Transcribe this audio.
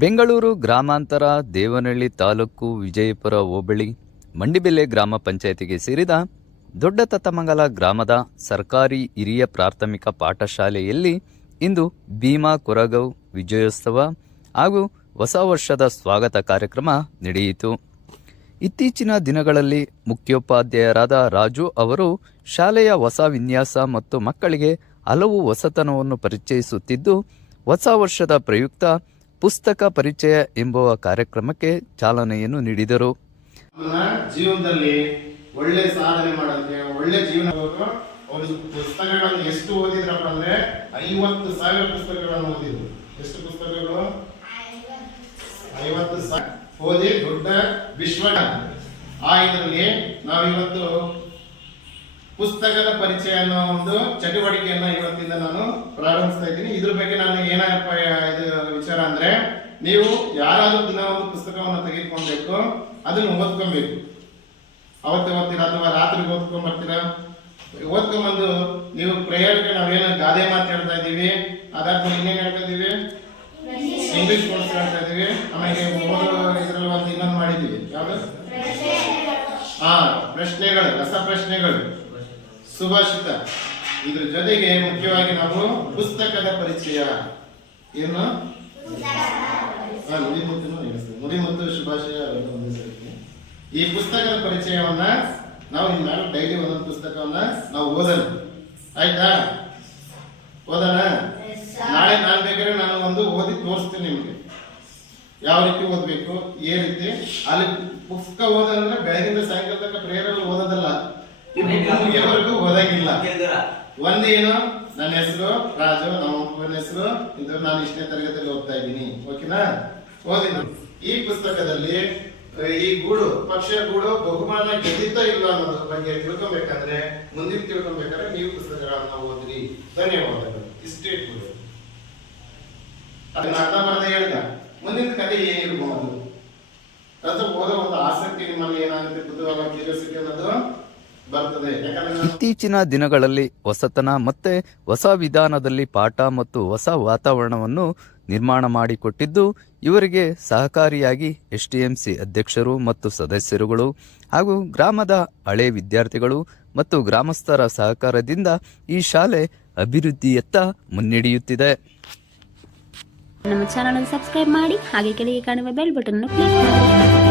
ಬೆಂಗಳೂರು ಗ್ರಾಮಾಂತರ ದೇವನಹಳ್ಳಿ ತಾಲೂಕು ವಿಜಯಪುರ ಹೋಬಳಿ ಮಂಡಿಬೆಲೆ ಗ್ರಾಮ ಪಂಚಾಯತಿಗೆ ಸೇರಿದ ದೊಡ್ಡ ತತ್ತಮಂಗಲ ಗ್ರಾಮದ ಸರ್ಕಾರಿ ಹಿರಿಯ ಪ್ರಾಥಮಿಕ ಪಾಠಶಾಲೆಯಲ್ಲಿ ಇಂದು ಭೀಮಾ ಕೊರಗೌ ವಿಜಯೋತ್ಸವ ಹಾಗೂ ಹೊಸ ವರ್ಷದ ಸ್ವಾಗತ ಕಾರ್ಯಕ್ರಮ ನಡೆಯಿತು. ಇತ್ತೀಚಿನ ದಿನಗಳಲ್ಲಿ ಮುಖ್ಯೋಪಾಧ್ಯಾಯರಾದ ರಾಜು ಅವರು ಶಾಲೆಯ ಹೊಸ ವಿನ್ಯಾಸ ಮತ್ತು ಮಕ್ಕಳಿಗೆ ಹಲವು ಹೊಸತನವನ್ನು ಪರಿಚಯಿಸುತ್ತಿದ್ದು, ಹೊಸ ವರ್ಷದ ಪ್ರಯುಕ್ತ ಪುಸ್ತಕ ಪರಿಚಯ ಎಂಬುವ ಕಾರ್ಯಕ್ರಮಕ್ಕೆ ಚಾಲನೆಯನ್ನು ನೀಡಿದರು. ಜೀವನದಲ್ಲಿ ಒಳ್ಳೆ ಸಾಧನೆ ಮಾಡೋದಕ್ಕೆ ಒಳ್ಳೆ ಜೀವನ ಒಂದು ಪುಸ್ತಕಗಳನ್ನು ಎಷ್ಟು ಓದಿದ್ರಪ್ಪ ಅಂದ್ರೆ 50,000 ಪುಸ್ತಕಗಳನ್ನು ಓದಿದ್ರು. ಎಷ್ಟು ಪುಸ್ತಕಗಳು? 50,000 ಓದಿ ದೊಡ್ಡ ವಿಶ್ವ. ಇದರಲ್ಲಿ ನಾವಿವತ್ತು ಪುಸ್ತಕದ ಪರಿಚಯ ಅನ್ನೋ ಒಂದು ಚಟುವಟಿಕೆಯನ್ನ ಇವತ್ತಿಂದ ನಾನು ಪ್ರಾರಂಭಿಸ್ತಾ ಇದ್ದೀನಿ. ಇದ್ರ ಬಗ್ಗೆ ನಾನು ಏನಪ್ಪ ಇದು ವಿಚಾರ ಅಂದ್ರೆ, ನೀವು ಯಾರಾದ್ರೂ ದಿನ ಒಂದು ಪುಸ್ತಕವನ್ನು ತೆಗೆದುಕೊಳ್ಬೇಕು, ಅದನ್ನು ಓದ್ಕೊಬೇಕು. ಅವತ್ತೇ ಓದ್ತೀರಾ ಅಥವಾ ರಾತ್ರಿಗೆ ಓದ್ಕೊಂಡ್ ಬರ್ತೀರಾ? ಓದ್ಕೊಂಡ್ಬಂದು ನೀವು ಪ್ರೇಯರ್ಗೆ ನಾವೇನು ಗಾದೆ ಮಾತು ಹೇಳ್ತಾ ಇದ್ದೀವಿ, ಅದಾದ್ಮೇಲೆ ಇನ್ನೇನು ಹೇಳ್ತಾ ಇದ್ದೀವಿ, ಇಂಗ್ಲಿಷ್ ಕೋರ್ಸ್ ಹೇಳ್ತಾ ಇದ್ದೀವಿ. ಆಮೇಲೆ ಇದ್ರಲ್ಲಿ ಒಂದು ಇನ್ನೊಂದು ಮಾಡಿದ್ದೀವಿ, ಯಾವ್ದು? ಪ್ರಶ್ನೆಗಳು, ರಸಪ್ರಶ್ನೆಗಳು, ಸುಭಾಷಿತ. ಇದ್ರ ಜೊತೆಗೆ ಮುಖ್ಯವಾಗಿ ನಾವು ಪುಸ್ತಕದ ಪರಿಚಯ ಏನು ನುಡಿ ಮತ್ತು ಶುಭಾಶಯ. ಈ ಪುಸ್ತಕದ ಪರಿಚಯವನ್ನ ನಾವು ಇನ್ಮೇಲೆ ಡೈಲಿ ಒಂದೊಂದು ಪುಸ್ತಕವನ್ನ ನಾವು ಓದೋಣ, ಆಯ್ತಾ? ಓದೋಣ. ನಾಳೆ ನಾನು ಬೇಕಾದ್ರೆ ನಾನು ಒಂದು ಓದಿ ತೋರಿಸ್ತೀನಿ ನಿಮ್ಗೆ, ಯಾವ ರೀತಿ ಓದ್ಬೇಕು, ಏನ್ ರೀತಿ. ಅಲ್ಲಿ ಪುಸ್ತಕ ಓದೋದಂದ್ರೆ ಬೆಳಗಿಂದ ಸಾಯಂಕಾಲ ತನಕ ಪ್ರೇಯರಲ್ಲಿ ಓದೋದಲ್ಲ, ಮುಗಿಯವರೆಗೂ ಓದಂಗಿಲ್ಲ. ಒಂದೇನು, ನನ್ನ ಹೆಸರು ರಾಜು, ನಮ್ಮ ಹೆಸರು ಇದು, ನಾನು ಇಷ್ಟನೇ ತರಗತಿಯಲ್ಲಿ ಓದ್ತಾ ಇದ್ದೀನಿ, ಓಕೆನಾ? ಓದಿದ್ರು. ಈ ಪುಸ್ತಕದಲ್ಲಿ ಈ ಗೂಡು, ಪಕ್ಷಿಯ ಗೂಡು ಬಹುಮಾನ ಗೆದ್ದಿತ್ತ ಇಲ್ಲ ಅನ್ನೋದ್ರ ಬಗ್ಗೆ ತಿಳ್ಕೊಬೇಕಂದ್ರೆ, ಮುಂದಿನ ತಿಳ್ಕೊಬೇಕಾದ್ರೆ ನೀವು ಪುಸ್ತಕಗಳನ್ನ ಓದ್ರಿ. ಧನ್ಯವಾದಗಳು. ಇಷ್ಟೇ ಗೂಡು ಅದನ್ನ ಅರ್ಥ ಮಾಡದೆ ಹೇಳಿದ ಮುಂದಿನ ಕಥೆ ಏನಿರ್ಬಹುದು ಅಂತ ಓದೋ ಒಂದು ಆಸಕ್ತಿ ನಿಮ್ಮಲ್ಲಿ ಏನಾಗುತ್ತೆ, ಕುತೂಹಲ, ಕ್ಯೂರಿಯಾಸಿಟಿ ಅನ್ನೋದು ಬರ್ತದೆ. ಇತ್ತೀಚಿನ ದಿನಗಳಲ್ಲಿ ಹೊಸತನ ಮತ್ತೆ ಹೊಸ ವಿಧಾನದಲ್ಲಿ ಪಾಠ ಮತ್ತು ಹೊಸ ವಾತಾವರಣವನ್ನು ನಿರ್ಮಾಣ ಮಾಡಿಕೊಟ್ಟಿದ್ದು, ಇವರಿಗೆ ಸಹಕಾರಿಯಾಗಿ ಎಸ್ಟಿಎಂಸಿ ಅಧ್ಯಕ್ಷರು ಮತ್ತು ಸದಸ್ಯರುಗಳು ಹಾಗೂ ಗ್ರಾಮದ ಹಳೆ ವಿದ್ಯಾರ್ಥಿಗಳು ಮತ್ತು ಗ್ರಾಮಸ್ಥರ ಸಹಕಾರದಿಂದ ಈ ಶಾಲೆ ಅಭಿವೃದ್ಧಿಯತ್ತ ಮುನ್ನಡೆಯುತ್ತಿದೆ. ನಮ್ಮ ಚಾನಲ್ ಅನ್ನು ಸಬ್ಸ್ಕ್ರೈಬ್ ಮಾಡಿ, ಹಾಗೆ ಕೆಳಗೆ ಕಾಣುವ ಬೆಲ್ ಬಟನ್ ಅನ್ನು ಕ್ಲಿಕ್ ಮಾಡಿ.